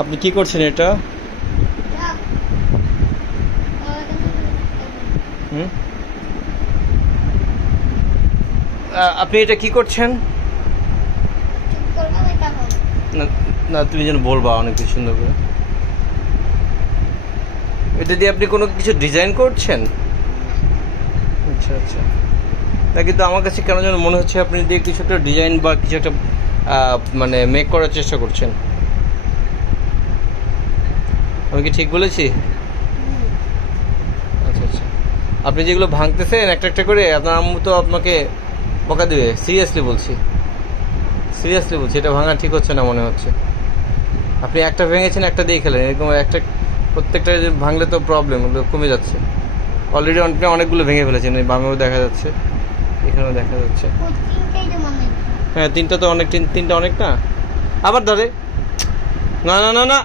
আপনি কি করছেন এটা? আপনি এটা কি করছেন? না তুমি যেন বলবা অনেক কিছু সুন্দর করে। এটা দিয়ে আপনি কোনো কিছু ডিজাইন করছেন? আচ্ছা আচ্ছা। না কিন্তু আমার কাছে কেন যেন মনে হচ্ছে আপনি দিয়ে কিছু একটা ডিজাইন বা কিছু একটা মানে মেক করার চেষ্টা করছেন। আমি কি ঠিক বলেছি? আচ্ছা আচ্ছা। আপনি যেগুলো ভাঙতেছেন একটা একটা করে, আপনার আম্মু তো আপনাকে বকা দেবে। সিরিয়াসলি বলছি, এটা ভাঙা ঠিক হচ্ছে না মনে হচ্ছে। আপনি একটা ভেঙেছেন, একটা দিয়ে খেলেন, এরকম একটা প্রত্যেকটা ভাঙলে তো প্রবলেম কমে যাচ্ছে। অলরেডি আপনি অনেকগুলো ভেঙে ফেলেছেন, এই বামেও দেখা যাচ্ছে, এখানেও দেখা যাচ্ছে। হ্যাঁ তিনটা তো অনেক, তিনটা অনেক না। আবার ধরে না না না না